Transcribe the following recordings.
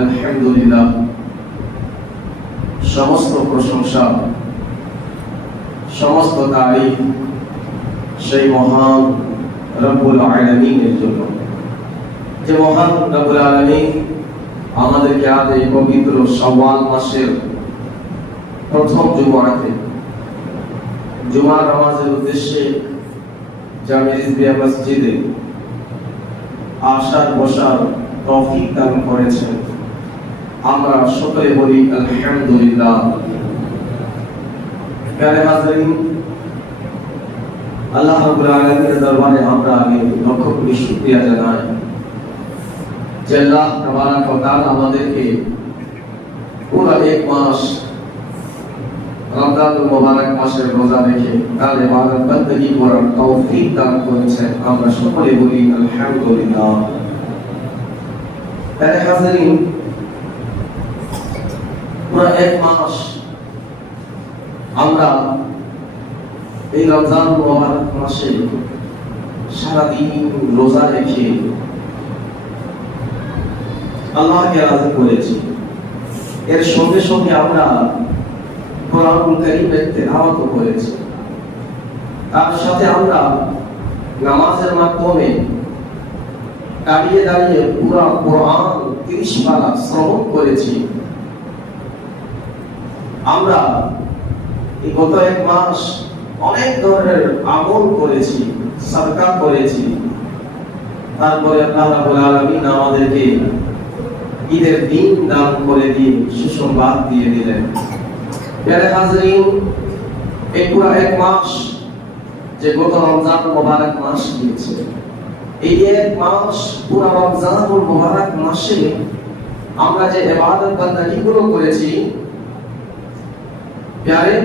আলহামদুলিল্লাহ, সমস্ত প্রশংসা, সমস্ত তারিফ সেই মহান রব্বুল আলামিনের জন্য, যে মহান রব্বুল আলামিন আমাদেরকে আজ এই পবিত্র শাওয়াল মাসের প্রথম জুমাতে জুমার নামাজের উদ্দেশ্যে জামে রিজভিয়া মসজিদে আসার বসার তৌফিক দান করেছেন। আমরা সকলে বলি আলহামদুলিল্লাহ। প্যারে হাজরিন, আল্লাহ রাব্বুল আলামিনের দরবারে আমরা আগে লক্ষ কোটি শুকরিয়া জানাই যে আল্লাহ তাবারাক ওয়া তাআলা আমাদেরকে পুরো এক মাস রমজানুল মুবারক মাসের রোজা রেখে তার ইবাদত বندگی করার তৌফিক দান করেছেন। আমরা সকলে বলি আলহামদুলিল্লাহ। প্যারে হাজরিন, পুরো এক মাস আমরা এই রমজান মুবারক মাসে সারাদিন রোজা রেখে আল্লাহকে রাজি করেছি। এর সঙ্গে সঙ্গে আমরা কোরআনুল কারীমের তেলাওয়াত করেছি। তার সাথে আমরা নামাজের মাধ্যমে দাঁড়িয়ে দাঁড়িয়ে পুরো কোরআন 30 পারা শ্রবণ করেছি। আমরা এই গত এক মাস অনেক ধরনের আমল করেছি, সাদকা করেছি। তারপরে আল্লাহ রাব্বুল আলামিন আমাদেরকে ঈদের দিন দান করে দিয়ে সুসংবাদ দিয়ে দিলেন। প্যারে হাজরিন, এই পুরো এক মাস যে গত রমজান মুবারক মাস গিয়েছে, এই এক মাস পুরো রমজানুল মুবারক মাসে আমরা যে ইবাদত বندگی গুলো করেছি, প্যারে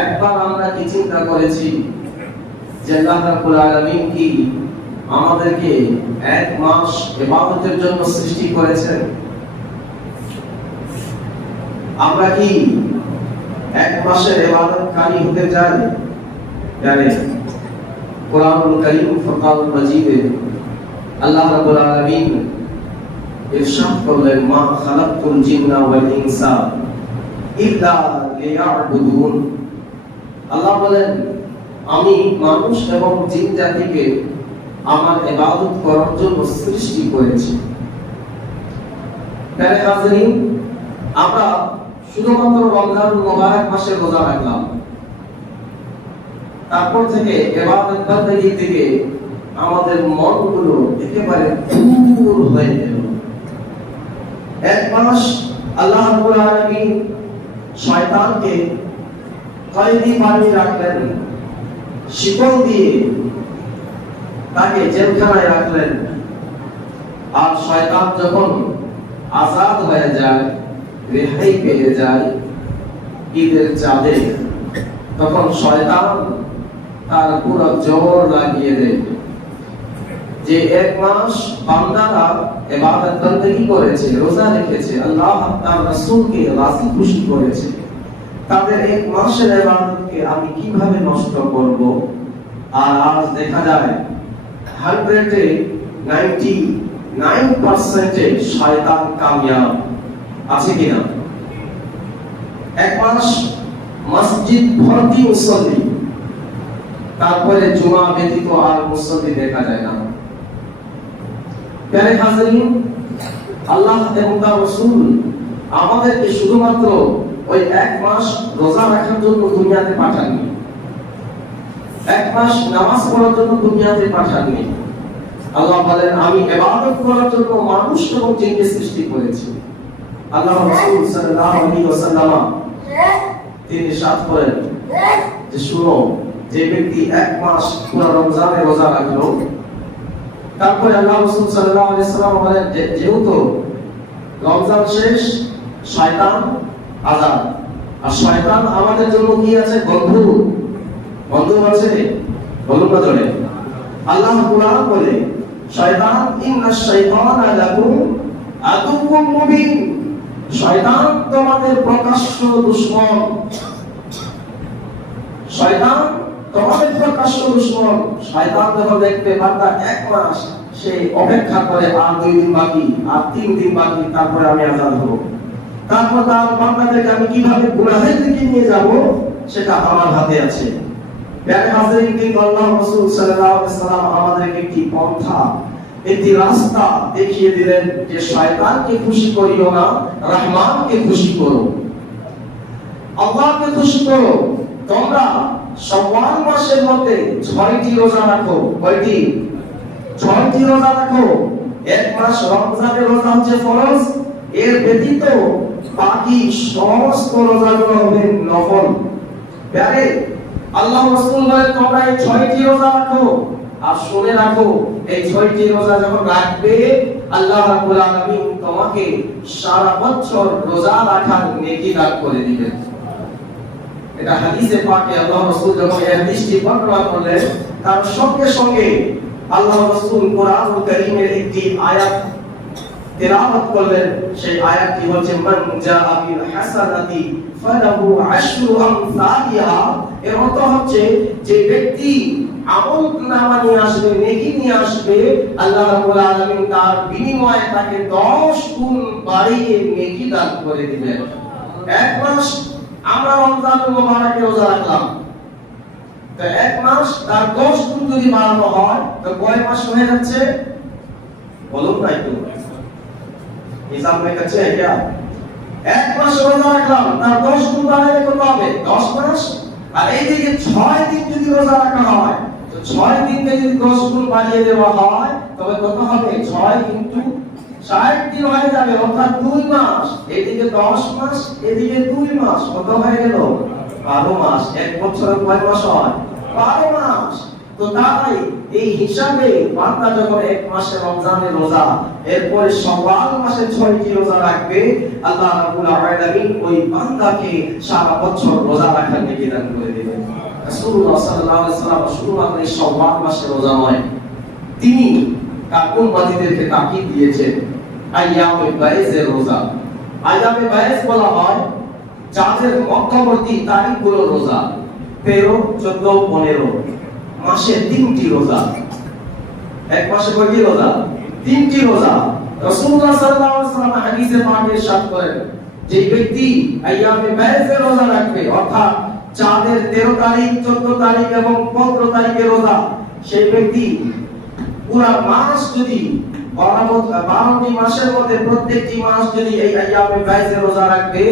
একবার আমরা কি চিন্তা করেছি যে আল্লাহ রাব্বুল আলামিন কি আমাদেরকে এক মাস ইবাদতের জন্য সৃষ্টি করেছেন? আমরা কি এক মাসের ইবাদতকারী হতে চাই? জানেন, কোরআনুল কারীম ফুরকানুল মাজিদে আল্লাহ রাব্বুল আলামিন ইরশাদ করলেন, মা খালাকতুল জিন্না ওয়াল ইনসা ইল্লা লিয়াবুদুন। আল্লাহ বলেন, আমি মানুষ এবং জিন জাতিকে আমার ইবাদত করার জন্য সৃষ্টি করেছি। প্যারে হাজরিন, আমরা শুধুমাত্র রমজানুল মুবারক মাসে রোজা রাখলাম, তারপর থেকে ইবাদত বندگی থেকে আমাদের মনগুলো একেবারে দূর হয়ে গেল। এক মাস আল্লাহ রাব্বুল আলামিন শয়তানকে কয়েদি বানিয়ে রাখলেন, শিকল দিয়ে তাকে জেলখানায় রাখলেন। আর শয়তান যখন আজাদ হয়ে যায়, রেহাই পেয়ে যায় ঈদের চাঁদে, তখন শয়তান তার পুরো জোর লাগিয়ে দেয় যে এক মাস বান্দারা ইবাদত বندگی করেছে, রোজা রেখেছে, আল্লাহ তার রাসূলকে রাজি খুশি করেছে, তাদের এক মাসের ইবাদতকে আমি কিভাবে নষ্ট করব? আর আজ দেখা যায় 100-এ 99% শয়তান কামিয়াব আছে কিনা? এক মাস মসজিদ ভর্তি মুসল্লি, তারপরে জুমা ব্যতীত আর মুসল্লি দেখা যায় না। প্যারে হাজরিন, আল্লাহ এবং তার রাসূল আমাদেরকে শুধুমাত্র ওই এক মাস রোজা রাখার জন্য দুনিয়াতে পাঠাননি, এক মাস নামাজ পড়ার জন্য দুনিয়াতে পাঠাননি। আল্লাহ বলেন, আমি ইবাদত করার জন্য মানুষ এবং জিনকে সৃষ্টি করেছি। আল্লাহ রাসূল সাল্লাল্লাহু আলাইহি ওয়াসাল্লাম তিনি ইরশাদ করেন যে শুনো, যে ব্যক্তি এক মাস পুরো রমজানে রোজা রাখলো, তারপরে আল্লাহ রাসূল সাল্লাল্লাহু আলাইহি ওয়াসাল্লাম বলেন যেহেতু রমজান শেষ, শয়তান আজাদ। আর শয়তান আমাদের জন্য কি আছে? বন্ধু আছে। বলুন না জোরে। আল্লাহ কুরআন বলে, শয়তান ইন্নাশ শাইতানা লাকুম আদুউম মুবিন, শয়তান তোমাদের প্রকাশ্য দুশমন। শয়তান তোমাদের প্রকাশ্য দুশমন। শয়তান যখন দেখবে বান্দা এক মাস সে অপেক্ষা করে আর 2 দিন বাকি, আর 3 দিন বাকি, তারপরে আমি আজাদ হব। তারপর তার বান্দাদেরকে আমি কিভাবে গুনাহের দিকে নিয়ে যাব সেটা আমার হাতে আছে। প্যারে হাজিরিন, কিন্তু আল্লাহ রাসূল সাল্লাল্লাহু আলাইহি ওয়াসাল্লাম আমাদেরকে একটি পন্থা, একটি রাস্তা দেখিয়ে দিলেন যে শয়তানকে খুশি করিও না, রহমানকে খুশি করো, আল্লাহকে খুশি করো। তোমরা শাওয়াল মাসের মধ্যে 6টি রোজা রাখো। কয়টি? 6টি রোজা রাখো। এক মাস রমজানের রোজা হচ্ছে ফরজ, এর ব্যতীত বাকি সমস্ত রোজাগুলো হবে নফল। প্যারে আল্লাহ রাসূল বলেন তোমরা এই 6টি রোজা রাখো। আর শুনে রাখো, এই 6টি রোজা যখন রাখবে আল্লাহ রাব্বুল আলামিন তোমাকে সারা বছর রোজা রাখার নেকি দান করে দিবেন। এটা হাদিসে পাকে আল্লাহ রাসূল যখন এই হাদিসটি বর্ণনা করলেন, তার সঙ্গে সঙ্গে আল্লাহ রাসূল কোরআনুল কারীমের একটি আয়াত তেলাওয়াত করলেন। সেই আয়াতটি হচ্ছে মান জাআ বিল হাসানাতি ফালাহু আশরু আমসালিহা। এর অর্থ হচ্ছে যে ব্যক্তি আমল নামা নিয়ে আসবে, নেকি নিয়ে আসবে, আল্লাহ রাব্বুল আলামিন তার বিনিময়ে তাকে 10 গুণ বাড়িয়ে নেকি দান করে দিবেন। এক মাস আমরা রমজানুল মুবারকে রোজা রাখলাম, তো এক মাস তার 10 গুণ যদি বাড়ানো হয় তো কয় মাস হয়ে যাচ্ছে বলুন না একটু, হিসাব में कच्चे है क्या? এক মাস রোজা রাখলাম, তার 10 গুণ বাড়ালে কত হবে? 10 মাস। আর এইদিকে 6 দিন যদি রোজা রাখা হয়, তো 6 দিনকে যদি 10 গুণ বাড়িয়ে দেওয়া হয় তবে কত হবে? 6 কিন্তু 60 দিন হয়ে যাবে, অর্থাৎ 2 মাস। এদিকে 10 মাস, এদিকে 2 মাস, কত হয়ে গেল? 12 মাস। এক বছরে কয় মাস হয়? 12 মাস। তো তাই এই হিসাবে বান্দা যখন এক মাসে রমজানের রোজা, এরপরে শাওয়াল মাসে 6টি রোজা রাখবে, আল্লাহ রাব্বুল আলামিন ওই বান্দাকে সারা বছর রোজা রাখার নেকি দান করে দিবেন। রাসূলুল্লাহ সাল্লাল্লাহু আলাইহি ওয়াসাল্লাম শুধুমাত্র এই শাওয়াল মাসে রোজা নয়, তিনি তার উম্মতিদেরকে তাকিদ দিয়েছেন আইয়ামে বাইজের রোজা। আইয়ামে বাইজ বলা হয় যাদের মধ্যবর্তী তারিখগুলো রোজা, 13, 14, 15 মাসে 3টি রোজা। এক মাসে কয়টি রোজা? 3টি রোজা। রাসূলুল্লাহ সাল্লাল্লাহু আলাইহি ওয়াসাল্লাম হাদিসে পাকে ইরশাদ করেন যে ব্যক্তি আইয়ামে বাইজের রোজা রাখবে, অর্থাৎ চাঁদের 13 তারিখ, 14 তারিখ এবং 15 তারিখে রোজা, সেই ব্যক্তি পুরা মাস যদি 12টি মাসের মধ্যে প্রত্যেকটি মাস যদি এই আইয়ামে বাইজের রোজা রাখবে,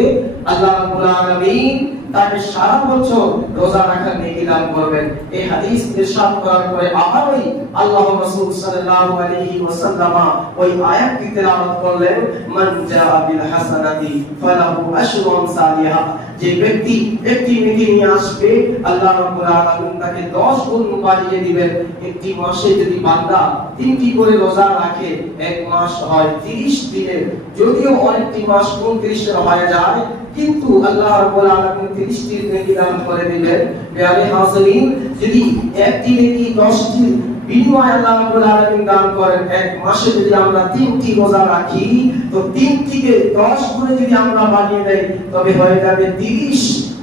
আল্লাহ রাব্বুল আলামিন তাকে সারা বছর রোজা রাখার নেকি দান করবেন। এই হাদিস ইরশাদ করার পরে আবারই আল্লাহ রাসূল সাল্লাল্লাহু আলাইহি ওয়াসাল্লাম ওই আয়াতটি তেলাওয়াত করলেন, মান জাআ বিল হাসানাতি ফালাহু আশরু আমসালিহা। যে ব্যক্তি একটি নেকি নিয়ে আসবে, আল্লাহ রাব্বুল আলামিন তাকে 10 গুণ বাড়িয়ে দিবেন। একটি মাসে যদি বান্দা 3টি করে রোজা রাখে, এক মাস হয় 30 দিনের। যদিও অনেকটি মাস 29 এর হয়ে যায়, কিন্তু আল্লাহ রাব্বুল আলামিন 30টি নেকি দান করে দিবেন। প্রিয় হাজিরিন, যদি একটি নেকি 10টি বিনিময়ে আল্লাহ রাব্বুল আলামিন দান করেন, এক মাসে যদি আমরা 3টি রোজা রাখি, তো 3টিকে 10 গুণে যদি আমরা বাড়িয়ে দেই তবে হয়ে যাবে 30।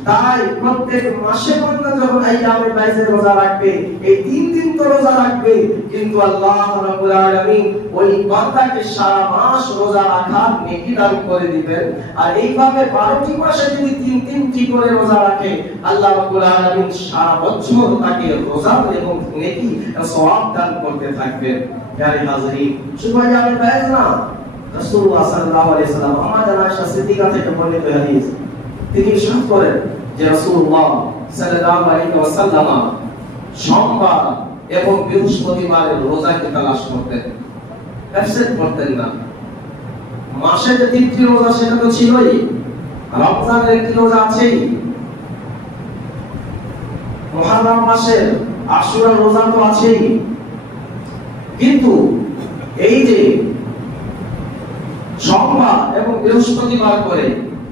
তাই প্রত্যেক মাসে বান্দা যখন আইয়ামে বাইজের রোজা রাখবে, এই 3 দিন তো রোজা রাখবে, কিন্তু আল্লাহ রাব্বুল আলামিন ওই বান্দাকে সারা মাস রোজা রাখার নেকি দান করে দিবেন। আর এইভাবে 12টি মাসে যদি 3টি করে রোজা রাখে, আল্লাহ রাব্বুল আলামিন সারা বছর তাকে রোজা এবং নেকি সওয়াব দান করতে থাকবেন। প্রিয় হাজিরিন, শুধু আইয়ামে বাইজ না, রাসূলুল্লাহ সাল্লাল্লাহু আলাইহি ওয়াসাল্লাম আমাদের আয়েশা সিদ্দিকা থেকে বর্ণিত হাদিস, তিনি ইরশাদ করেন যে রাসূলুল্লাহ সাল্লাল্লাহু আলাইহি ওয়াসাল্লাম সোমবার এবং বৃহস্পতিবারের রোজাকে তালাশ করতেন, অ্যাবসেন্ট করতেন না। মাসে যে 3টি রোজা সেটা তো ছিলই, রমজানের একটি রোজা আছেই, মুহররম মাসের আশুরার রোজা তো আছেই, কিন্তু এই যে সোমবার এবং বৃহস্পতিবার করে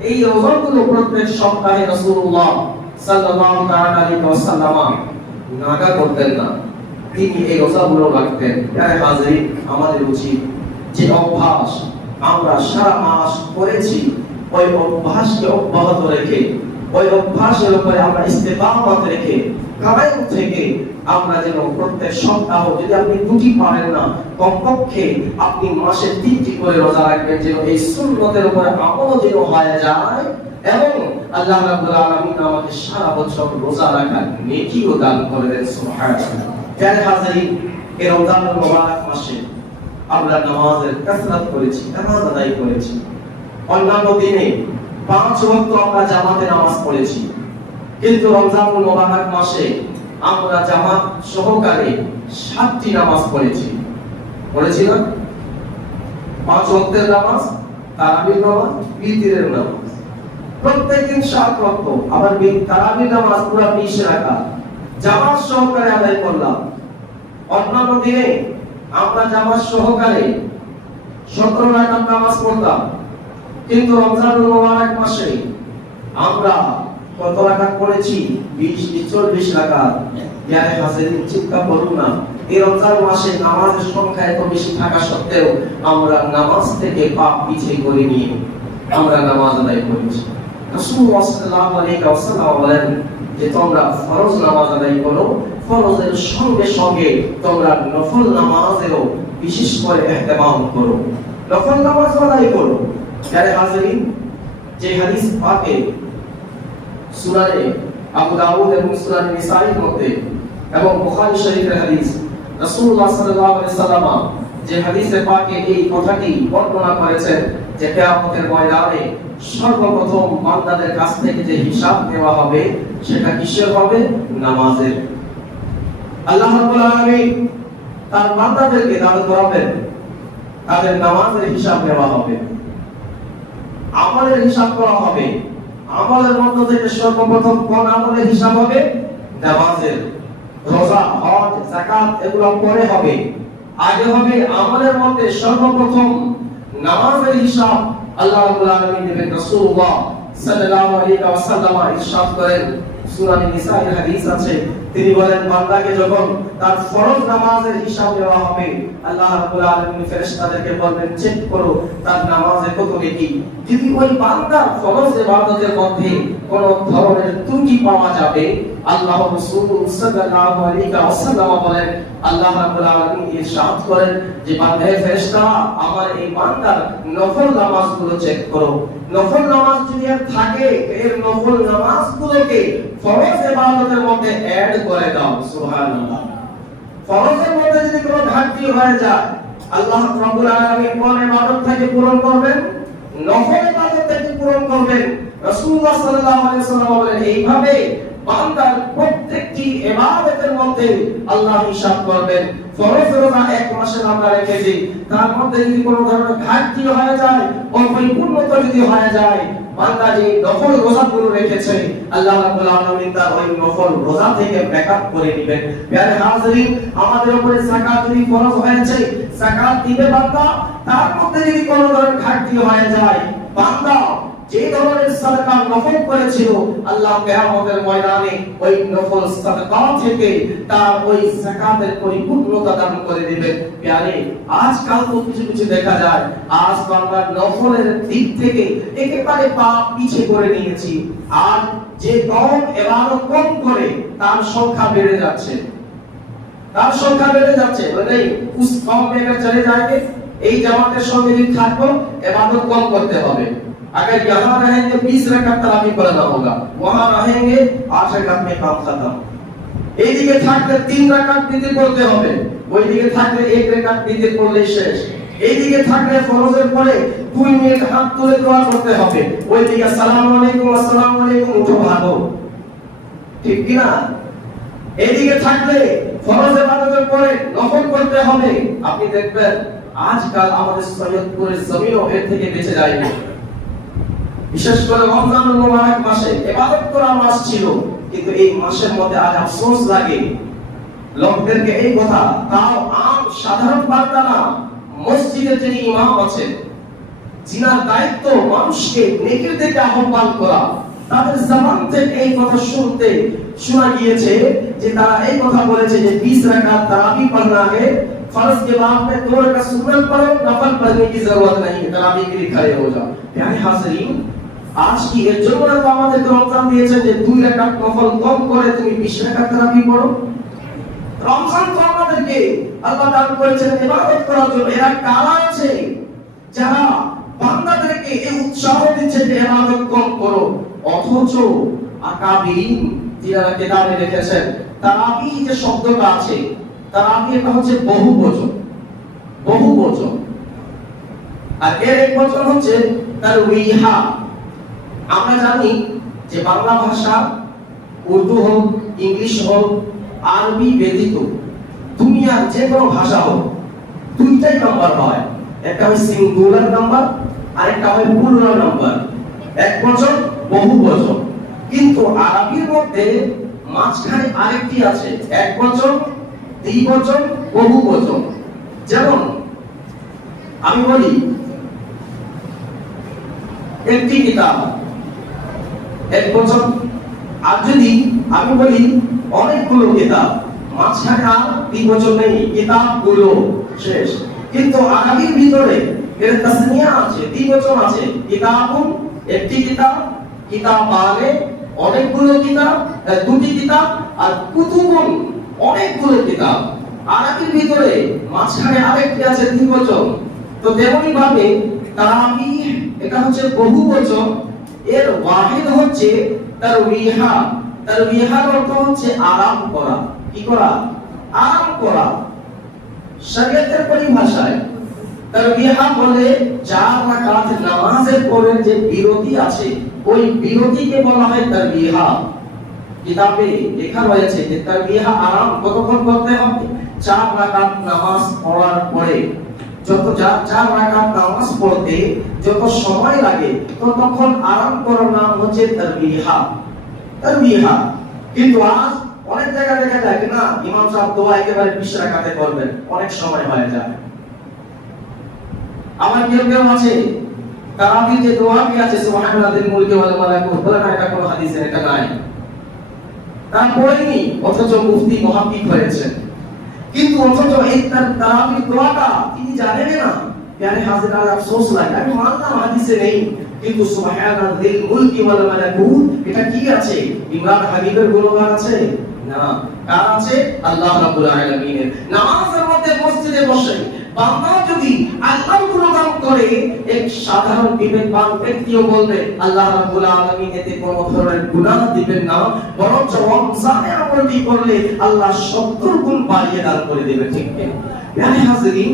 এই রোজাগুলো প্রত্যেক সপ্তাহে রাসূলুল্লাহ সাল্লাল্লাহু আলাইহি ওয়াসাল্লাম নাগা করতেন না, তিনি এই রোজাগুলো রাখতেন। প্রিয় হাজিরিন, আমাদের উচিত যে অভ্যাস আমরা সারা মাস করেছি, ওই অভ্যাসকে অব্যাহত রেখে, ওই অভ্যাসের উপরে আমরা ইস্তেকামত রেখে, কাবাইর থেকে আমরা যেন প্রত্যেক সপ্তাহ, যদি আপনি দুটি পারেন না, কমপক্ষে আপনি মাসে 3টি করে রোজা রাখবেন, যেন এই সুন্নতের উপরে আমল যেন হয়ে যায় এবং আল্লাহ রাব্বুল আলামিন আমাকে সারা বছর রোজা রাখার নেকিও দান করে দেন। সুবহানাল্লাহ। প্রিয় হাজিরিন, এই রমজানুল মুবারক মাসে আমরা নামাজের কাসরাত করেছি, নামাজ আদায় করেছি। অন্যান্য দিনে 5 ওয়াক্ত আমরা জামাতে নামাজ পড়েছি, কিন্তু রমজানুল মুবারক মাসে আমরা জামাত সহকারে 7টি নামাজ পড়েছি। পড়েছি না? 5 ওয়াক্তের নামাজ, তারাবির নামাজ, বিতিরের নামাজ, প্রত্যেকদিন 7 ওয়াক্ত। আবার তারাবির নামাজ পুরো 20 রাকাত জামাত সহকারে আদায় করলাম। অন্যান্য দিনে আমরা জামাত সহকারে 17 রাকাত নামাজ পড়তাম, কিন্তু রমজানুল মুবারক মাসে আমরা কত রাকাত পড়েছি? 40 রাকাত। ইয়ারে হাজিরিন, চিন্তা করুন না, এই রমজান মাসে নামাজের সংখ্যা এত বেশি থাকা সত্ত্বেও আমরা নামাজ থেকে পাপ পিছিয়ে করে নিয়ে আমরা নামাজ আদায় করেছি। রাসূলুল্লাহ সাল্লাল্লাহু আলাইহি ওয়াসাল্লাম বলেন যে তোমরা ফরজ নামাজ আদায় করো, ফরজের সঙ্গে সঙ্গে তোমরা নফল নামাজেরও বিশেষ করে ইহতিমাম করো, নফল নামাজ আদায় করো। ইয়ারে হাজিরিন, যে হাদিস পাকে সুনানে আবু দাউদ এবং সুনানে নিসাঈর মধ্যে এবং বুখারী শরীফের হাদিস, রাসূলুল্লাহ সাল্লাল্লাহু আলাইহি ওয়াসাল্লাম যে হাদিসে পাকে এই কথাটি বর্ণনা করেছেন যে কিয়ামতের ময়দানে সর্বপ্রথম বান্দাদের কাছ থেকে যে হিসাব নেওয়া হবে সেটা কিসের হবে? নামাজের। আল্লাহ রাব্বুল আলামিন তার বান্দাদেরকে দান করাবেন, তাদের নামাজের হিসাব নেওয়া হবে, আমলের হিসাব করা হবে। আমলের মধ্যে থেকে সর্বপ্রথম কোন আমলের হিসাব হবে? নামাজের। রোজা, হজ, যাকাত এগুলো পরে হবে, আগে হবে আমলের মধ্যে সর্বপ্রথম নামাজের হিসাব। আল্লাহ রাব্বুল আলামিন নবী রাসূলুল্লাহ সাল্লাল্লাহু আলাইহি ওয়াসাল্লাম ইরশাদ করেন, সূরা নিসার হাদিস আছে, তিনি বলেন বান্দাকে যখন তার ফরজ নামাজের হিসাব দেওয়া হবে, আল্লাহ রাব্বুল আলামিন ফেরেশতাদেরকে বলবেন চেক করো তার নামাজে কত নেকি। যদি ওই বান্দার ফরজ ইবাদতের মধ্যে কোন ধরনের ত্রুটি পাওয়া যাবে, আল্লাহ রাসূল সাল্লাল্লাহু আলাইহি ওয়াসাল্লাম বলেন, আল্লাহ রাব্বুল আলামিন ইরশাদ করেন যে বান্দা ফেরেশতারা আমার এই বান্দার নফল নামাজগুলো চেক করো, নফল নামাজ যদি আর থাকে এর নফল নামাজগুলোকে ফরজ ইবাদতের মধ্যে অ্যাড করে দাও। সুবহানাল্লাহ। ফরজের মধ্যে যদি কোনো ঘাটতি হয়ে যায়, আল্লাহ রাব্বুল আলামিন কোন ইবাদত থেকে পূরণ করবেন? নফল ইবাদত থেকে পূরণ করবেন। রাসূলুল্লাহ সাল্লাল্লাহু আলাইহি ওয়াসাল্লাম বলেন এইভাবে বান্দার প্রত্যেকটি ইবাদতের মধ্যে আল্লাহ হিসাব করবেন। ফরজ রোজা 1 মাসের আমরা রেখেছি, তার মধ্যে যদি কোনো ধরনের ঘাটতি হয়ে যায়, অপরিপূর্ণতা যদি হয়ে যায়, বান্দা যে নফল রোজাগুলো রেখেছে আল্লাহ রাব্বুল আলামিন তার ওই নফল রোজা থেকে ব্যাকআপ করে দিবেন। প্রিয় হাজিরিন, আমাদের উপরে যাকাত যদি ফরজ হয়েছে, যাকাত দিবে বান্দা, তার মধ্যে যদি কোনো ধরনের ঘাটতি হয়ে যায়, বান্দা যে ধরনের সাদকা নফল করেছিল আল্লাহ কিয়ামতের ময়দানে ওই নফল সাদকা থেকে তার ওই যাকাতের পরিপূর্ণতা দান করে দিবেন। প্রিয়, আজকাল তো কিছু কিছু দেখা যায়, আজ আমরা নফলের দিক থেকে একেবারে পাপ পিছে করে নিয়েছি। আর যে কম ইবাদত কম করে তার সংখ্যা বেড়ে যাচ্ছে, তার সংখ্যা বেড়ে যাচ্ছে। মানে উস কম বেড়ে চলে जाएंगे, এই জামাতের সঙ্গে যদি থাকবো ইবাদত কম করতে হবে। अगर यहाँ रहेंगे 20 रकात तरावी पढ़ना होगा, वहाँ रहेंगे 8 रकात में काम खत्म। এইদিকে থাকলে 3 রাকাত বিতির পড়তে হবে, ওইদিকে থাকলে 1 রাকাত বিতির পড়লে শেষ। এইদিকে থাকলে ফরজের পরে 2 মিনিট হাত তুলে দোয়া করতে হবে, ওইদিকে আসসালামু আলাইকুম আসসালামু আলাইকুম উঠো ভাগো, ঠিক কি না? এইদিকে থাকলে ফরজ ইবাদতের পরে নফল করতে হবে। আপনি দেখবেন আজকাল আমাদের সৈয়দপুরের জমিনও এর থেকে বেঁচে যায় না। বিশেষ করে রমজানুল মুবারক মাসে ইবাদত করা মাস ছিল, কিন্তু এই মাসের মধ্যে আজ আফসোস লাগে লোকদেরকে এই কথা, তাও আম সাধারণ বান্দা না, মসজিদে যিনি ইমাম আছেন, যিনার দায়িত্ব মানুষকে নেকির দিকে আহ্বান করা, তাদের জবান থেকে এই কথা শুনতে শোনা গিয়েছে যে তারা এই কথা বলেছে যে 20 রাকাত তারাবি পড়না है, फर्ज के बाद में 2 रकात सुन्नत पढ़ो, नफल पढ़ने की जरूरत नहीं, तरावी के लिए खड़े हो जाओ। प्यारे हाज़रीन, आज की এর জন্য আমাদের রমজান দিয়েছে যে 2 রাকাত নফল কম করে তুমি 20 রাকাত তারাবি পড়ো। রমজান তো আমাদেরকে আল্লাহ দান করেছেন ইবাদত করার জন্য। এরা কারা আছে যারা বান্দাদেরকে এই উৎসাহ দিচ্ছে যে ইবাদত করো, অথচ আকাবিরিন যারা কিতাবে লিখেছেন তারাবি যে শব্দটা আছে, তারাবি এটা হচ্ছে বহুবচন, বহুবচন। আর এর এক বচন হচ্ছে তারবিহা। আমরা জানি যে বাংলা ভাষা, উর্দু হোক, ইংলিশ হোক, আরবি ব্যতীত দুনিয়ার যে কোনো ভাষা হোক দুইটাই নাম্বার হয়, একটা হয় সিঙ্গুলার নাম্বার আর একটা হয় প্লুরাল নাম্বার, এক বচন বহু বচন। কিন্তু আরবির মধ্যে মাঝখানে আরেকটি আছে, এক বচন, দ্বিবচন, বহু বচন। যেমন আমি বলি একটি কিতাব, এক বচন। আর যদি আমি বলি অনেকগুলো কিতাব, মাঝখানে আর দ্বিবচন নেই, কিতাবগুলো শেষ। কিন্তু আরবির ভিতরে এর তাসনিয়া আছে, দ্বিবচন আছে, কিতাবুন একটি কিতাব, কিতাবানে অনেকগুলো কিতাব, দুটি কিতাব, আর কুতুবুন অনেকগুলো কিতাব। আরবির ভিতরে মাঝখানে আরেকটি আছে দ্বিবচন। তো তেমনি ভাবে তারাবিহ এটা হচ্ছে বহুবচন, এর ওয়াহিদ হচ্ছে তারবিহা। তারবিহার অর্থ হচ্ছে আরাম করা। কি করা? আরাম করা। শরীয়তের পরিভাষায় তারবিহা বলে 4 রাকাত নামাজের পরে যে বিরতি আছে, ওই বিরতিকে বলা হয় তারবিহা। কিতাবে লেখা রয়েছে যে তারবিহা আরাম কতক্ষণ করতে হবে? 4 রাকাত নামাজ পড়ার পরে। যত 4 রাকাত নামাজ পড়তে যত সময় লাগে ততক্ষণ আরাম করার নাম হচ্ছে তারবিহা, তারবিহা। কিন্তু আজ অনেক জায়গায় দেখা যায় কি না, ইমাম সাহেব দোয়া একেবারে 20 রাকাতে করবেন, অনেক সময় হয়ে যায়। আমার কেউ কেউ আছে তারাবির যে দোয়াটি আছে সুবহানাল্লাহিল মুলকি ওয়াল মালাকুত, বলে না এটা কোনো হাদিসে এটা নাই, তা পড়েনি, অথচ মুফতি মুহাদ্দিস হয়েছেন। কিন্তু অথচ এই তারাবির দোয়াটা তিনি জানেন না। প্যারে হাজির আর আফসোস লাগে, আমি মানতাম হাদিসে নেই, কিন্তু সুবহানাল্লাহিল মুলকি ওয়াল মালাকুত এটা কি আছে? ইমরান হাবিবের গুণগান আছে না, কার আছে? আল্লাহ রাব্বুল আলামিনের। নামাজের মধ্যে মসজিদে বসে বান্দা যদি আল্লাহর গুণগান করে, এক সাধারণ বিবেকবান ব্যক্তিও বলবে আল্লাহ রাব্বুল আলামিন এতে কোনো ধরনের গুনাহ দিবেন না, বরং রমজানে আমলটি করলে আল্লাহ 70 গুণ বাড়িয়ে দান করে দেবে। ঠিক কি? মানে হাজিরিন,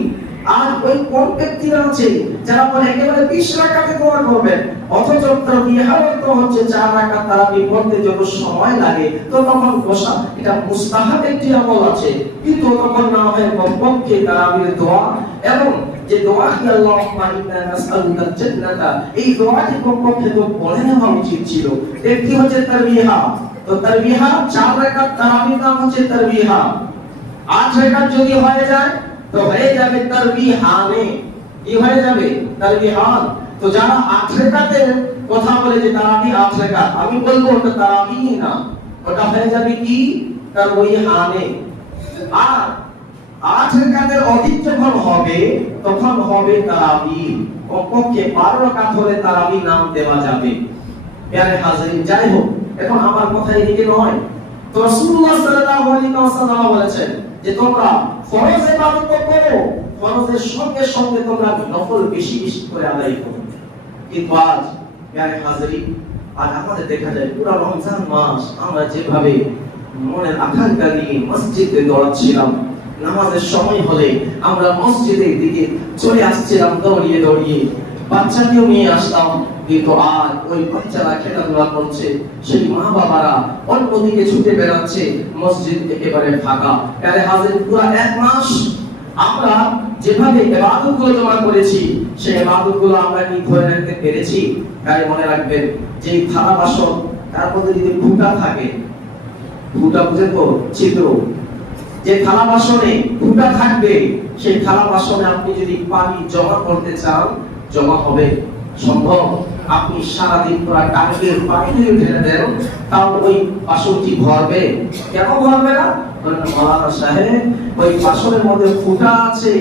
আর ওই কোন ব্যক্তিরা আছে যারা বলে একেবারে 20 রাকাতে দোয়া করবেন, অথচ তারবিহার অর্থ হচ্ছে 4 রাকাত তারাবি পড়তে যত সময় লাগে তো তখন বসা, এটা মুস্তাহাব একটি আমল আছে। কিন্তু তখন না হয় কমপক্ষে তারাবির দোয়া এবং যে দোয়াটি আল্লাহুম্মা ইন্না নাসআলুকাল জান্নাতা, এই দোয়াটি কমপক্ষে তো পড়ে নেওয়া উচিত ছিল। একটি হচ্ছে তারবিহা। তো তারবিহা 4 রাকাত তারাবির নাম হচ্ছে তারবিহা। 8 রাকাত যদি হয়ে যায় তো হয়ে যাবে তারবিহানে। কি হয়ে যাবে? তারবিহান। তো যারা 8 রাকাতের কথা বলে যে তারাবি 8 রাকাত, আমি বলবো ওটা তারাবি না, ওটা হয়ে যাবে কি? তারবিহানে। আর 8 রাকাতের অধিক যখন হবে তখন হবে তারাবি। কমপক্ষে 12 রাকাত হলে তারাবি নাম দেওয়া যাবে। প্যারে হাজিরিন, যাই হোক, এখন আমার কথা এদিকে নয়। তো রাসূলুল্লাহ সাল্লাল্লাহু আলাইহি ওয়াসাল্লাম বলেছেন যে তোমরা ফরজ ইবাদত করো, ফরজের সঙ্গে সঙ্গে তোমরা নফল বেশি বেশি করে আদায় করো। কিন্তু আজ প্যারে হাজিরিন, আজ আমাদের দেখা যায় পুরো রমজান মাস আমরা যেভাবে মনের আকাঙ্ক্ষা নিয়ে মসজিদে দৌড়াচ্ছিলাম, নামাজের সময় হলে আমরা মসজিদের দিকে চলে আসছিলাম দৌড়িয়ে দৌড়িয়ে, বাচ্চাকেও নিয়ে আসতাম, কিন্তু আর ওই বাচ্চারা খেলাধুলা করছে, সেই মা বাবারা অন্যদিকে ছুটে বেড়াচ্ছে, মসজিদ একেবারে ফাঁকা। তাহলে হাজির পুরো 1 মাস আমরা যেভাবে ইবাদতগুলো জমা করেছি, সেই ইবাদতগুলো আমরা কি ধরে রাখতে পেরেছি? তাই মনে রাখবেন যে থালা বাসন তার মধ্যে যদি ফুটা থাকে, ফুটা বুঝে তো ছিদ্র, যে থালা বাসনে ফুটা থাকবে সেই থালা বাসনে আপনি যদি পানি জমা করতে চান জমা হবে? সম্ভব? আপনি সারাদিন পুরো টাঙ্কির পানি দিয়ে ঢেলে দেন, তাও ওই বাসনটি ভরবে? কেন ভরবে না? মাওলানা সাহেব ওই বাসনের মধ্যে ফুটা আছে,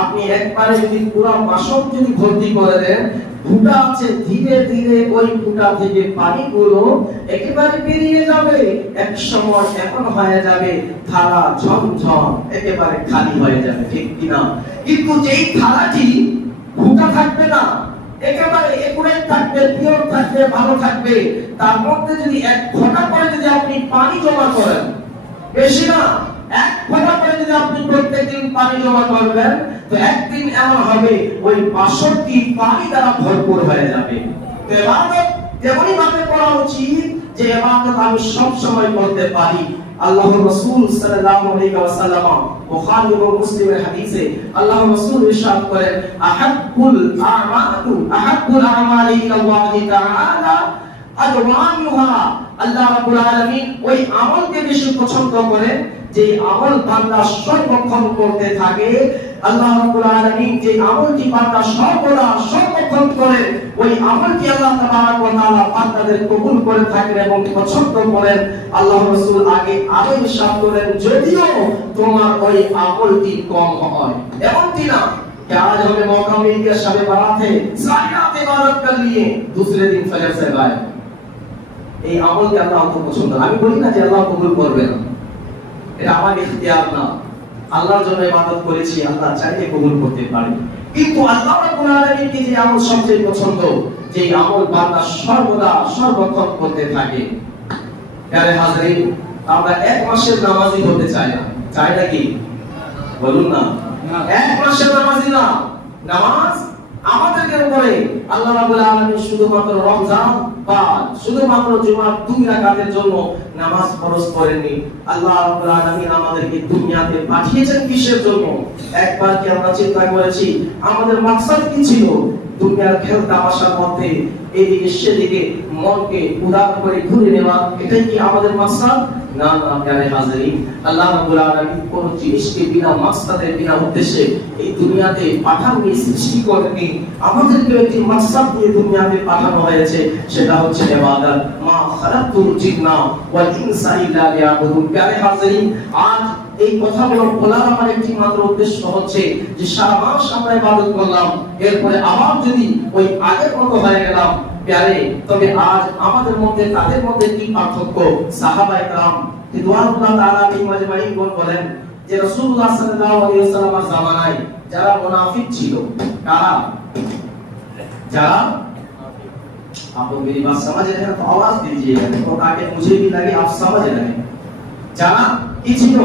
আপনি একবারে যদি পুরো বাসন যদি ভর্তি করে দেন, ফুটা আছে, ধীরে ধীরে ওই ফুটা থেকে পানিগুলো একেবারে বেরিয়ে যাবে, এক সময় এমন হয়ে যাবে থালা ঝমঝম একেবারে খালি হয়ে যাবে, ঠিক কিনা? কিন্তু যেই থালাটি ফুটা থাকবে না, একেবারে একুরেট থাকবে, পিওর থাকবে, ভালো থাকবে, তার মধ্যে যদি এক ফোঁটা করে যদি আপনি পানি জমা করেন, বেশি না, এক ফোঁটা করে যদি আপনি প্রত্যেকদিন পানি জমা করবেন, তো একদিন এমন হবে ওই বাসনটি পানি দ্বারা ভরপুর হয়ে যাবে। তো ইবাদত তেমনই ভাবে করা উচিত যে ইবাদত আমি সব সময় করতে পারি। আল্লাহর রাসূল সাল্লাল্লাহু আলাইহি ওয়াসাল্লাম বুখারী এবং মুসলিমের হাদিসে আল্লাহর রাসূল ইরশাদ করেন, আহাব্বুল আমালি ইলাল্লাহি তাআলা আদওয়ামুহা। আল্লাহ রাব্বুল আলামিন ওই আমলকে বেশি পছন্দ করেন যে আমল বান্দা সর্বক্ষণ করতে থাকে। আল্লাহ রাব্বুল আলামিন যে আমলটি বান্দা সর্বদা সর্বক্ষণ করে, ওই আমলটি আল্লাহ তাবারক ওয়া তাআলা বান্দাদের কবুল করে থাকেন এবং পছন্দ করেন। আল্লাহর রাসূল আগে আরো ইরশাদ করেন, যদিও তোমার ওই আমলটি কম হয়, এমনটি না कि आज हमें मौका मिल गया शब बारात है, सारी रात इबादत कर लिए, दूसरे दिन फजर से गायब। এই আমলকে আল্লাহ তো পছন্দ। আমি বলি না যে আল্লাহ কবুল করবে না, এটা আমার ইখতিয়ার না। আল্লাহর জন্য ইবাদত করেছি, আল্লাহ চাইলে কবুল করতে পারে। কিন্তু আল্লাহ রাব্বুল আলামিনকে যে আমল সবচেয়ে পছন্দ, যে আমল বান্দা সর্বদা সর্বক্ষণ করতে থাকে। প্যারে হাজরিন, আমরা এক মাসের নামাজি হতে চাই না, চাই নাকি? বলুন না, এক মাসের নামাজি না। নামাজ আমাদের উপরে আল্লাহ রাব্বুল আলামিন শুধুমাত্র রমজান বা শুধুমাত্র জুমার 2 রাকাতের জন্য নামাজ ফরজ করেননি। আল্লাহ রাব্বুল আলামিন আমাদেরকে দুনিয়াতে পাঠিয়েছেন কিসের জন্য? একবার কি আমরা চিন্তা করেছি আমাদের মাকসাদ কি ছিল? দুনিয়ার খেল তামাশার মধ্যে এদিকে সেদিকে মনকে উদার করে ঘুরে নেওয়া, এটাই কি আমাদের মাকসাদ? না না প্যারে হাজরিন, আল্লাহ রাব্বুল আলামিন কোন জিনিসকে বিনা মাকসাদে বিনা উদ্দেশ্যে এই দুনিয়াতে পাঠাননি, সৃষ্টি করেননি। আমাদেরকে একটি মাকসাদ দিয়ে দুনিয়াতে পাঠানো হয়েছে, সেটা হচ্ছে ইবাদত। মা খালাকতুল জিন্না ওয়াল ইনসা ইল্লা লিয়াবুদুন। প্যারে হাজরিন, আজ এই কথাগুলো বলার আমার একটি মাত্র উদ্দেশ্য হচ্ছে যে সারা মাস আমরা ইবাদত করলাম, এরপরে আবার যদি ওই আগের মতো হয়ে গেলাম, প্যারে, তবে আজ আমাদের মধ্যে তাদের মধ্যে কি পার্থক্য? সাহাবায়ে কেরাম রিদওয়ানুল্লাহ তাআলা আলাইহিম আজমাইন বলেন যে রাসূলুল্লাহ সাল্লাল্লাহু আলাইহি ওয়াসাল্লামের জামানায় যারা মুনাফিক ছিল, কারা? যারা, आप लोग मेरी बात समझ रहे हैं तो आवाज दीजिएगा, तो ताकि मुझे भी लगे आप समझ रहे हैं। যারা কি ছিল?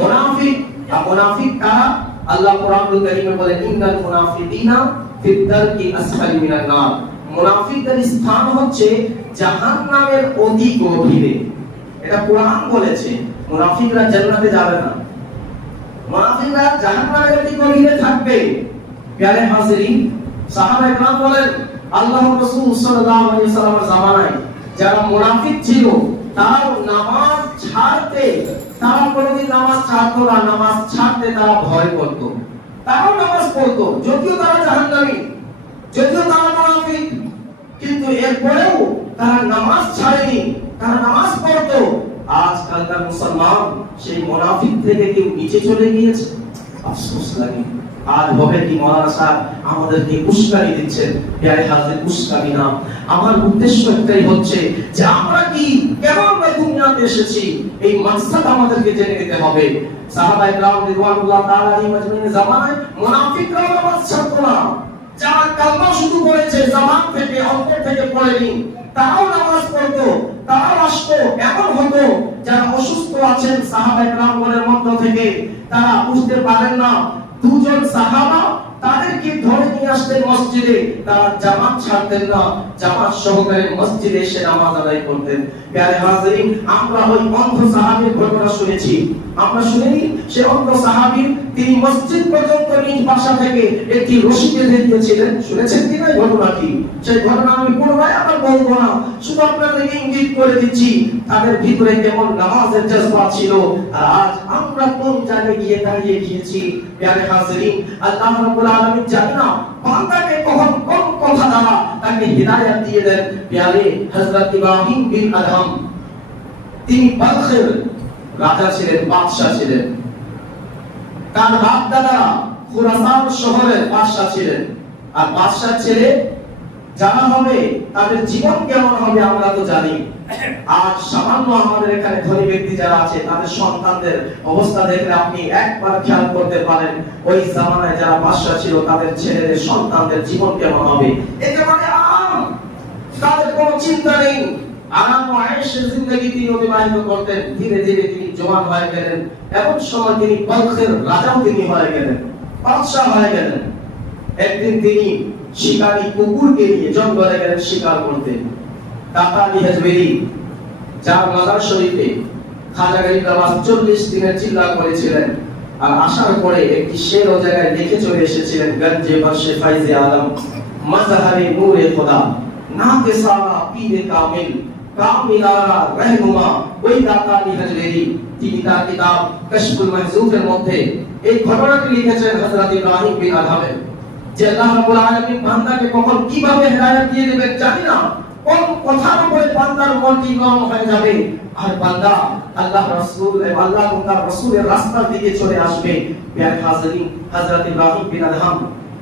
মুনাফিক। আর মুনাফিক কারা? আল্লাহ কোরআনুল কারীমে বলেন, ইন্নাল মুনাফিকিনা ফিদ দারকি আসফালি মিনান নার। মুনাফিকদের স্থান হচ্ছে জাহান্নামের অতি গভীরে। এটা কোরআন বলেছে। মুনাফিকরা জান্নাতে যাবে না, মুনাফিকরা জাহান্নামের অতি গভীরে থাকবে। প্যারে হাজরিন, সাহাবায়ে কেরাম বলেন আল্লাহর রাসূল সাল্লাল্লাহু আলাইহি ওয়াসাল্লামের জামানায় যারা মুনাফিক ছিল, তারা নামাজ ছাড়তে, তারা কোনদিন নামাজ ছাড়তো না, নামাজ ছাড়তে তারা ভয় করত। তারাও নামাজ পড়তো, যদিও তারা জাহান্নামী, যদিও তারা মুনাফিক, কিন্তু এরপরেও তারা নামাজ ছাড়েনি, তারা নামাজ পড়তো। আজকালকার মুসলমান সেই মুনাফিক থেকে কেউ নিচে চলে গিয়েছে, আফসোস লাগে। আজ হবে কি মাওলানা সাহেব আমাদেরকে উস্কানি দিচ্ছেন? প্যারে হাজির, উস্কানি না। আমার উদ্দেশ্য একটাই হচ্ছে যে আমরা কি, কেন আমরা দুনিয়াতে এসেছি, এই মাকসাদ আমাদেরকে জেনে নিতে হবে। সাহাবায়ে কেরাম রিদওয়ানুল্লাহ তাআলা আলাইহিম আজমাইনের জামানায় মুনাফিকরাও নামাজ ছাড়তো না। যারা কালমা শুধু পড়েছে, জবান থেকে অন্তর থেকে পড়েনি, তারাও নামাজ পড়তো, তারাও আসতো। এমন হতো যারা অসুস্থ আছেন সাহাবায়ে কেরামগণের মধ্য থেকে, তারা বুঝতে পারেন না, দুজন সাহাবা তাদেরকে ধরে নিয়ে আসতেন মসজিদে, তারা জামাত ছাড়তেন না, জামাত সহকারে মসজিদে এসে নামাজ আদায় করতেন। প্যারে হাজরিন, আমরা ওই অন্ধ সাহাবীর ঘটনা শুনেছি, আমরা শুনিনি? সে অন্ধ সাহাবী, তিনি মসজিদ পর্যন্ত নিজ বাসা থেকে একটি রশি বেঁধে দিয়েছিলেন। শুনেছেন কি না ঘটনাটি? সেই ঘটনা আমি পুরোটাই আবার বলবো না, শুধু আপনাদেরকে ইঙ্গিত করে দিচ্ছি তাদের ভিতরে কেমন নামাজের জজবা ছিল, আর আজ আমরা কোন জায়গায় গিয়ে দাঁড়িয়ে গিয়েছি। প্যারে হাজরিন, আল্লাহ রাব্বুল আলামিন জানেন না বান্দাকে কখন কোন কথা দ্বারা তাকে হিদায়াত দিয়ে দেন। প্যারে হযরত ইব্রাহিম বিন আদম, তিনি বালখের রাজা ছিলেন, বাদশাহ ছিলেন। তার বাপ দাদারা খুরাসান শহরের বাদশাহ ছিলেন। আর বাদশাহ ছেলে যারা হবে তাদের জীবন কেমন হবে আমরা তো জানি। আর সামান্য আমাদের এখানে ধনী ব্যক্তি যারা আছে তাদের সন্তানদের অবস্থা দেখলে আপনি একবার খেয়াল করতে পারেন ওই জামানায় যারা বাদশাহ ছিল তাদের ছেলেদের সন্তানদের জীবন কেমন হবে। একেবারে আরাম, তাদের কোনো চিন্তা নেই, আরাম ও আয়েশের জিন্দেগি তিনি অতিবাহিত করতেন। ধীরে ধীরে তিনি জওয়ান হয়ে গেলেন, এমন সময় তিনি বলখের রাজাও তিনি হয়ে গেলেন, বাদশাহ হয়ে গেলেন। একদিন তিনি শিকারী কুকুরকে নিয়ে জঙ্গলে গেলেন শিকার করতে। দাতা আলী হাজবেরি যার মাজার শরীফে খাজা গরিব নওয়াজ 40 দিনের চিল্লা করেছিলেন, আর আসার পরে একটি শের ও জায়গায় লিখে চলে এসেছিলেন, গঞ্জে বর্ষে ফাইজে আলম মজহরে নূরে খোদা নাকে সারা পীরে কামিল কামিলারা রহনুমা। ওই দাতা আলী হাজবেরি তিনি তার কিতাব কাশফুল মাহজুবের মধ্যে এই ঘটনাটি লিখেছেন হযরত ইব্রাহিম বিন আদহামের, যে আল্লাহ রাব্বুল আলামিন বান্দাকে কখন কিভাবে হেদায়েত দিয়ে দিবেন জানি না, কোন কথার উপরে বান্দার মনটি নরম হয়ে যাবে আর বান্দা আল্লাহ রাসূল এবং আল্লাহ ও তার রাসূলের রাস্তার দিকে চলে আসবে। প্রিয় হাজিরিন, হযরত ইব্রাহিম বিন আদহাম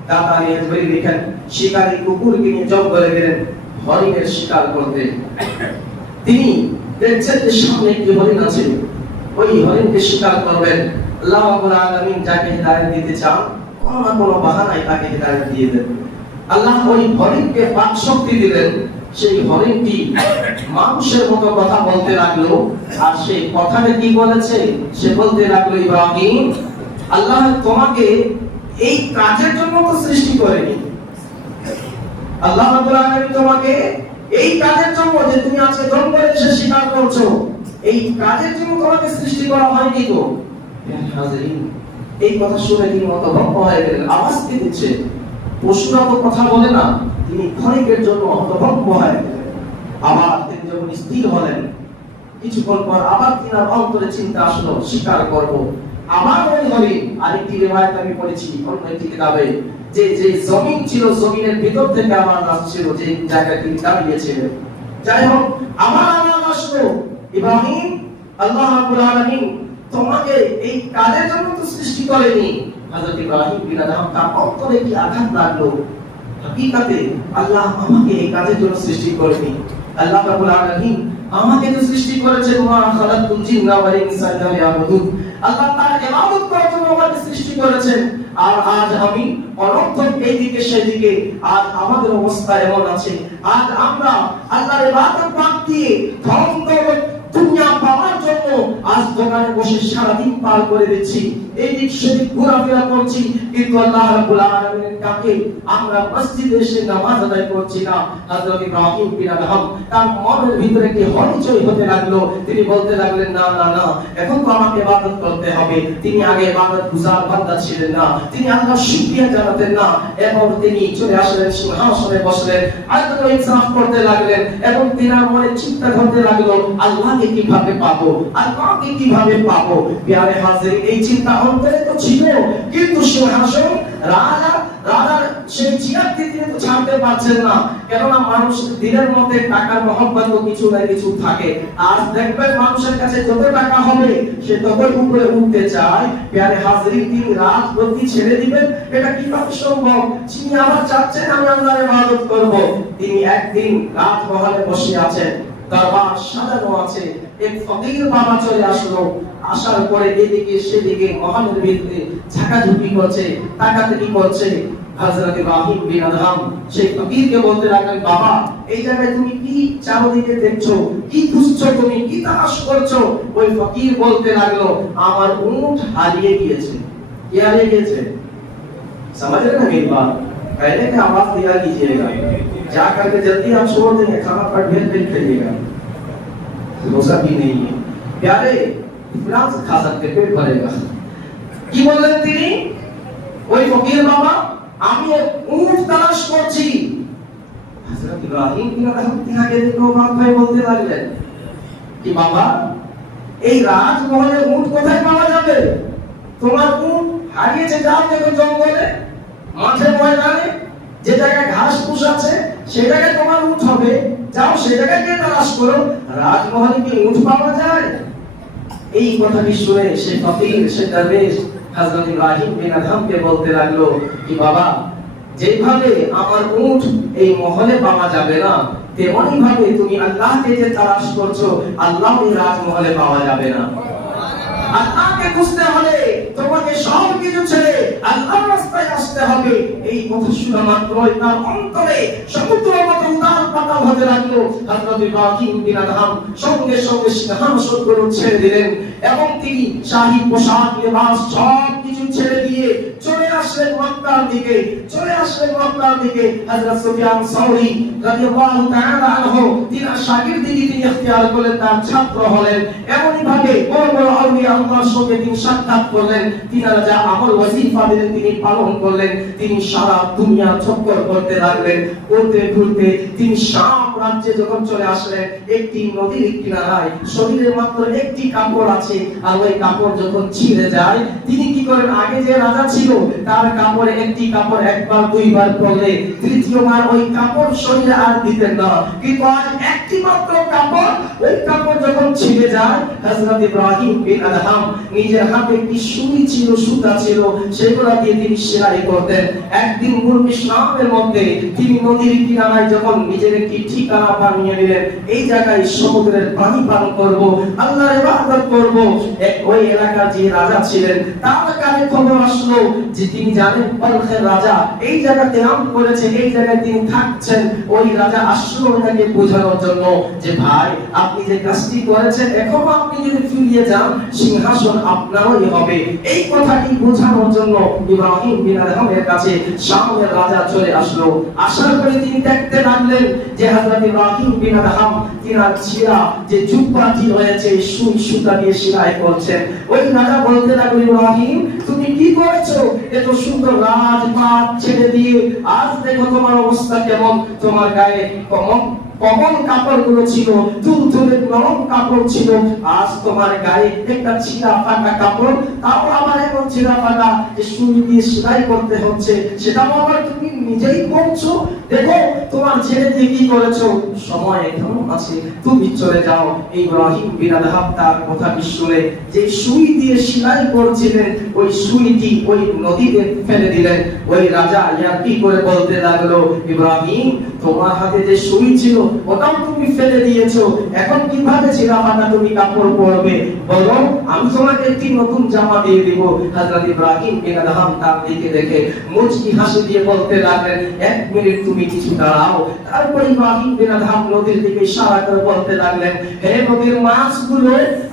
দাতা আলী হাজবেরি লিখেন, শিকারী কুকুরকে নিয়ে জঙ্গলে গেলেন হরিণের শিকার করতে। তিনি দেখছেন যে সামনে একটি হরিণ আছে, ওই হরিণকে শিকার করবেন। আল্লাহ রাব্বুল আলামিন যাকে হেদায়েত দিতে চান কোনো না কোনো বাহানায় তাকে হেদায়েত দিয়ে দেন। আল্লাহ ওই হরিণকে বাক শক্তি দিলেন, সেই হরিণটি মানুষের মতো কথা বলতে লাগলো। আর সেই কথাটা কি বলেছে, সে বলতে লাগলো, ইব্রাহিম আল্লাহ তোমাকে এই কাজের জন্য তো সৃষ্টি করেনি, আল্লাহ রাব্বুল আলামিন তোমাকে এই কাজের জন্য যে তুমি আজকে জঙ্গলে এসে শিকার করছো এই কাজের জন্য তোমাকে সৃষ্টি করা হয়নি তো। হাজিরিন, এই কথা শুনে তিনি হতভম্ব হয়ে গেলেন। আওয়াজ কি দিচ্ছে, পশুরা তো কথা বলে না, তিনি ক্ষণিকের জন্য হতভম্ব হয়ে গেলেন। আবার তিনি যখন স্থির হলেন, কিছুক্ষণ পর আবার তিনার অন্তরে চিন্তা আসলো, শিকার করব। আবার ওই হরিণ, আরেকটি রিওয়ায়াত আমি পড়েছি অন্য একটি কিতাবে, যে যে জমিন ছিল জমিনের ভিতর থেকে আওয়াজ আসছিল, যে জায়গায় তিনি দাঁড়িয়েছিলেন। যাই হোক, আবার আওয়াজ আসলো, ইব্রাহিম আল্লাহ রাব্বুল আলামিন তোমাকে এই কাজের জন্য তো সৃষ্টি করেনি। হযরত ইব্রাহিম বিন আদহাম তার অন্তরে কি আঘাত লাগলো, হাকিকাতে আল্লাহ আমাকে এই কাজের জন্য সৃষ্টি করেনি, আল্লাহ রাব্বুল আলামিন আমাকে তো সৃষ্টি করেছেন, ওয়া খালাকুল জিন্না ওয়াল ইনসা ইল্লা লিয়াবুদুন, আল্লাহ তার ইবাদত করার জন্য আমাকে সৃষ্টি করেছেন। আর আজ আমি অনর্থক এইদিকে সেদিকে, আজ আমাদের অবস্থা এমন আছে, আজ আমরা আল্লাহর ইবাদত বাদ দিয়ে ধন দৌলত দুনিয়া পাওয়ার জন্য আজ দোকানে বসে সারা দিন পার করে দিচ্ছি, এই দিক সেদিক ঘোরাফেরা করছি, কিন্তু আল্লাহ রাব্বুল আলামিনের ডাকে আমরা মসজিদে এসে নামাজ আদায় করছি না। হযরত ইব্রাহিম বিন আদহাম তার মনের ভিতরে কি হইচই হতে লাগলো। তিনি বলতে লাগলেন, না না না, এখন তো আমাকে ইবাদত করতে হবে। তিনি আগে ইবাদত গুজার বান্দা ছিলেন না, তিনি আল্লাহর শুকরিয়া জানাতেন না। এবং তিনি চলে আসলেন, সিংহাসনে বসলেন, আল্লাহকে ইনসাফ করতে লাগলেন এবং তিনার মনে চিন্তা করতে লাগলো, আল্লাহকে কিভাবে পাবো, আল্লাহকে কিভাবে পাবো। প্রিয় হাজিরিন, এই চিন্তা অন্তরে তো ছিল, কিন্তু সিংহাসন রাজার সেই চিরাগটি তিনি তো ছাড়তে পারছেন না। কেননা মানুষ দিনের মধ্যে টাকার মহব্বত কিছু না কিছু থাকে। আর দেখবেন মানুষের কাছে যত টাকা হবে সে ততই উপরে উঠতে চায়। প্রিয় হাজিরিন, তিনি রাজপ্রতি ছেড়ে দিবেন, এটা কিভাবে সম্ভব? তিনি আবার চাচ্ছেন আমি আল্লাহর ইবাদত করব। তিনি একদিন রাজমহলে বসে আছেন, দরবার সাজানো আছে, এক ফকির বাবা চলে আসলো। আসার পরে এদিকে সেদিকে মহলের ভিতরে ঝাঁকাঝুঁকি করছে, তাকাতাকি করছে। হযরত ইব্রাহিম বিন আদহাম সেই ফকিরকে বলতে লাগলেন, বাবা এই জায়গায় তুমি কি চারদিকে দেখছো, কি খুঁজছো, তুমি কি তালাশ করছো? ওই ফকির বলতে লাগলো, আমার উট হারিয়ে গিয়েছে। কি হারিয়ে গিয়েছে? समझ रहे ना मेरी बात? पहले का आवाज दिया कीजिएगा, जा करके जल्दी आप छोड़ देंगे, खाना पर ढेर ढेर खाइएगा, रोजा भी नहीं है प्यारे, इतना से खा सकते, पेट भरेगा। কি বললেন তিনি? ওই ফকির বাবা, আমি উট তালাশ করছি। হযরত ইব্রাহিম বিন আদহাম তিনাকে দেখে অবাক হয়ে বলতে লাগলেন, কি বাবা এই রাজমহলে উট কোথায় পাওয়া যাবে? তোমার উট হারিয়েছে, যাও দেখো জঙ্গলে, মাঠে ময়দানে, যে জায়গায় ঘাস ফুস আছে সেই জায়গায় তোমার উট হবে, যাও সেই জায়গায় গিয়ে তালাশ করো। রাজমহলে কি উট পাওয়া যায়? এই কথাটি শুনে সে ফকির, সে দরবেশ হযরত ইব্রাহিম বিন আদহামকে বলতে লাগলো কি বাবা, যেভাবে আমার উট এই মহলে পাওয়া যাবে না, তেমনি ভাবে তুমি আল্লাহকে যে তালাশ করছো, আল্লাহ এই রাজমহলে পাওয়া যাবে না। আল্লাহকে খুঁজতে হলে তোমাকে সব কিছু ছেড়ে আল্লাহর রাস্তায় আসতে হবে। এই কথা শোনা মাত্রই তার অন্তরে সমুদ্রের মতো উদার পাতাল হতে লাগলো। হযরত ইব্রাহিম বিন আদহাম সঙ্গে সঙ্গে সিংহাসনগুলো ছেড়ে দিলেন এবং তিনি শাহী পোশাক, লেবাস সব কিছু ছেড়ে দিয়ে চলে আসলেন মক্কার দিকে। হযরত সুফিয়ান সাউরি রাদিয়াল্লাহু তাআলা আনহু তিনি শাগির্দিগি তিনি ইখতিয়ার করলেন, তার ছাত্র হলেন। এমনই ভাবে বড় বড় আউলিয়া আল্লাহর সঙ্গে তিনি সাক্ষাৎ করলেন। তিনারা যা আমল ওয়াজিফা দিলেন তিনি পালন করলেন। তিনি সারা দুনিয়া চক্কর করতে লাগলেন। করতে ঘুরতে তিনি শাম রাজ্যে যখন চলে আসলেন, একটি নদীর কিনারায় শরীরে মাত্র একটি কাপড় আছে। আর ওই কাপড় যখন ছিঁড়ে যায়, তিনি কি করেন, আগে যে রাজা ছিল তার কাপড়ে একটি কাপড় একবার দুইবার পরলে তৃতীয়বার ওই কাপড় শরীরে আর দিতেন না। কিন্তু আজ একটি মাত্র কাপড়, ওই কাপড় যখন ছিঁড়ে যায়, হযরত ইব্রাহিম বিন আদহাম নিজের হাতে একটি সুই ছিল, সুতা ছিল, সেগুলো দিয়ে তিনি সেলাই করতেন। একদিন ইসলামের মধ্যে তিনি নদীর কিনারায় যখন নিজের একটি ঠিকানা বানিয়ে নিলেন, এই জায়গায় সমুদ্রের পানি পান করব, আল্লাহর ইবাদত করব। ওই এলাকার যে রাজা ছিলেন তার কানে খবর আসলো যে তিনি জানেন বলখের রাজা এই জায়গাতে নাম করেছে, এই জায়গায় তিনি থাকছেন। ওই রাজা আসলো ওনাকে বোঝানোর জন্য যে ভাই, আপনি যে কাজটি করেছেন, এখনো আপনি যদি ফিরিয়ে যান সিংহাসন আপনারই হবে। এই কথাটি বোঝানোর জন্য ইব্রাহিম বিন আদহামের কাছে শামের রাজা চলে আসলো। আসার পরে তিনি দেখতে লাগলেন যে হযরত ইব্রাহিম বিন আদহাম তিনার ছিঁড়া যে জুব্বাটি রয়েছে সুই সুতা দিয়ে সেলাই করছেন। ওই রাজা বলতে লাগলো, ইব্রাহিম তুমি কি করেছো? এত সুন্দর রাজপাট ছেড়ে দিয়ে আজ দেখো তোমার অবস্থা কেমন। তোমার গায়ে কমন কাপড়গুলো ছিল, তুলতুলে নরম কাপড় ছিল, আজ তোমার গায়ে একটা ছিঁড়া ফাটা কাপড়, তাও আবার এমন ছিঁড়া ফাটা যে সুই দিয়ে সেলাই করতে হচ্ছে, সেটাও আবার তুমি নিজেই করছো। দেখো তোমার ছেলে দিয়ে কি করেছো, সময় এখনো আছে, তুমি চলে যাও। ইব্রাহিম বিন আদহাম তার কথাটি শুনে যে সুই দিয়ে সেলাই করছিলেন, ওই সুইটি ওই নদীতে ফেলে দিলেন। ওই রাজা কি করে বলতে লাগলো, ইব্রাহিম তোমার হাতে যে সুই ছিল ওটাও তুমি ফেলে দিয়েছো, এখন কিভাবে ছিঁড়া ফাটা তুমি কাপড় পরবে? বলো, আমি তোমাকে একটি নতুন জামা দিয়ে দিব। হযরত ইব্রাহিম বিন আদহাম তার দিকে দেখে মুচকি হাসি দিয়ে বলতে লাগলেন, এক মিনিট তুমি কিছু দাঁড়াও। তারপর ইব্রাহিম বিন আদহাম নদীর দিকে ইশারা করে বলতে লাগলেন, হে নদীর মাছগুলো,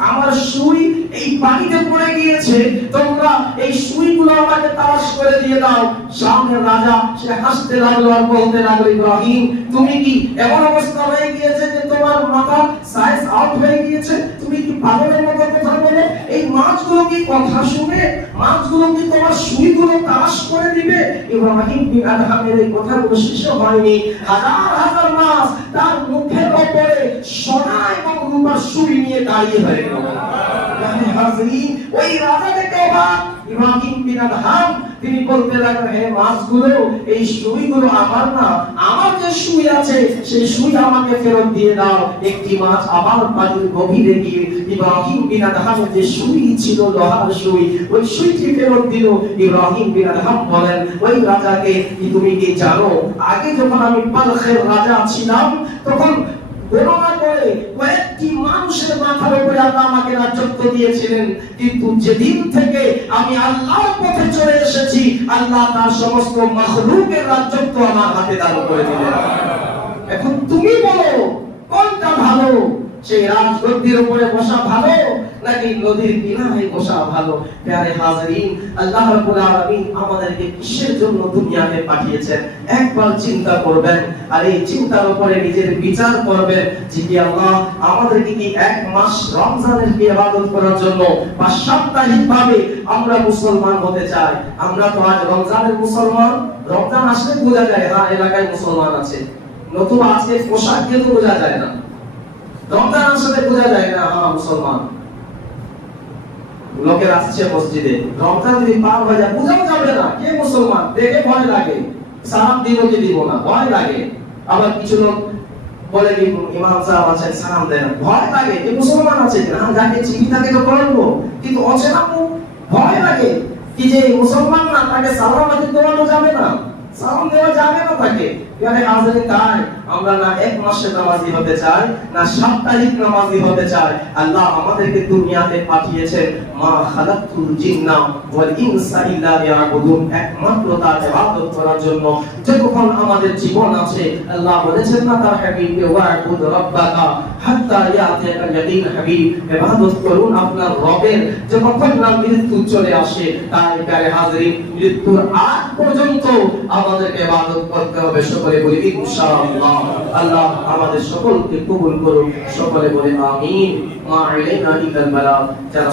আমার সুই এই পানিতে পড়ে গিয়েছে, তোমরা এই সুইগুলো আমাকে তালাশ করে দিয়ে দাও। সামনের রাজা সে হাসতে লাগলো আর বলতে লাগলো, ইব্রাহিম তুমি কি এমন অবস্থা হয়ে গিয়েছে যে তোমার মাথা সাইজ আউট হয়ে গিয়েছে? তুমি কি পাগলের মতো কথা বলে? এই মাছগুলো কি কথা শুনে, মাছগুলো কি তোমার সুইগুলো তালাশ করে দিবে? ইব্রাহিম বিন আদহামের এই কথাগুলো শেষ হয়নি, হাজার হাজার মাছ তার মুখের উপরে সোনা এবং রূপার সুই নিয়ে দাঁড়িয়ে হয়ে গেল। ওই রাজা দেখে অবাক। ইব্রাহিম বিন আদহাম তিনি বলতে লাগলেন, হে মাছগুলো, এই সুইগুলো আমার না, আমার যে সুই আছে সেই সুই আমাকে ফেরত দিয়ে দাও। একটি মাছ আবার পানির গভীরে গিয়ে ইব্রাহিম বিন আদহামের যে সুই ছিল, লোহার সুই, ওই সুইটি ফেরত দিল। ইব্রাহিম বিন আদহাম বলেন ওই রাজাকে, তুমি কি জানো, আগে যখন আমি বালখের রাজা ছিলাম তখন গণনা করে কয়েকটি মানুষের মাথার উপরে আল্লাহ আমাকে রাজত্ব দিয়েছিলেন, কিন্তু যেদিন থেকে আমি আল্লাহর পথে চলে এসেছি, আল্লাহ তার সমস্ত মাখলুকের রাজত্ব আমার হাতে দান করে দিলেন। এখন তুমি বলো কোনটা ভালো, সেই রাজগদ্দির উপরে বসা ভালো নাকি নদীর কিনারে বসা ভালো? প্যারে হাজিরিন, আল্লাহ রাব্বুল আলামিন আমাদেরকে কিসের জন্য দুনিয়াতে পাঠিয়েছেন একবার চিন্তা করবেন, আর এই চিন্তার উপরে নিজের বিচার করবেন যে কি আল্লাহ আমাদেরকে কি এক মাস রমজানের কি ইবাদত করার জন্য বা সাপ্তাহিকভাবে আমরা মুসলমান হতে চাই? আমরা তো আজ রমজানের মুসলমান, রমজান আসলে বোঝা যায় হ্যাঁ এলাকায় মুসলমান আছে, নতুবা আজকে পোশাক দিয়ে তো বোঝা যায় না। রমজান আসলে বোঝা যায় না হ্যাঁ মুসলমান, লোকের আসছে মসজিদে, রমজান যদি পার হয়ে যায় বোঝাও যাবে না কে মুসলমান, দেখে ভয় লাগে, সালাম দিব কি দিব না ভয় লাগে। আবার কিছু লোক বলে কি ইমাম সাহেব আছেন সালাম দেন, ভয় লাগে যে মুসলমান আছে না, যাকে চিনি তাকে তো করবো, কিন্তু অচেনা মুখ ভয় লাগে কি যে মুসলমান না, তাকে সালাম আদি দেওয়ানো যাবে না, সালাম দেওয়া যাবে না তাকে। মানে হাজির তাই আমরা না এক মাসের নামাজি হতে চাই, না সাপ্তাহিক নামাজি হতে চাই। আল্লাহ আমাদেরকে দুনিয়াতে পাঠিয়েছেন মা খালাকতুল জিন্না ওয়াল ইনসা ইল্লা লিয়াবুদুন, একমাত্র তার ইবাদত করার জন্য। যতক্ষণ আমাদের জীবন আছে আল্লাহ বলেছেন না তার হাবিবকে ওয়া'বুদ রাব্বাকা হাত্তা ইয়াতিয়াকাল ইয়াকিন, হাবিব ইবাদত করুন আপনার রবের যতক্ষণ না মৃত্যু চলে আসে। তাই প্যারে হাজির মৃত্যুর আগ পর্যন্ত আমাদেরকে ইবাদত করতে হবে। সকলে বলি ইনশাআল্লাহ। আল্লাহ আমাদের সকলকে কবুল করুন, সকলে বলে আমিন। মা আলাইনা ইল্লাল বালাগ।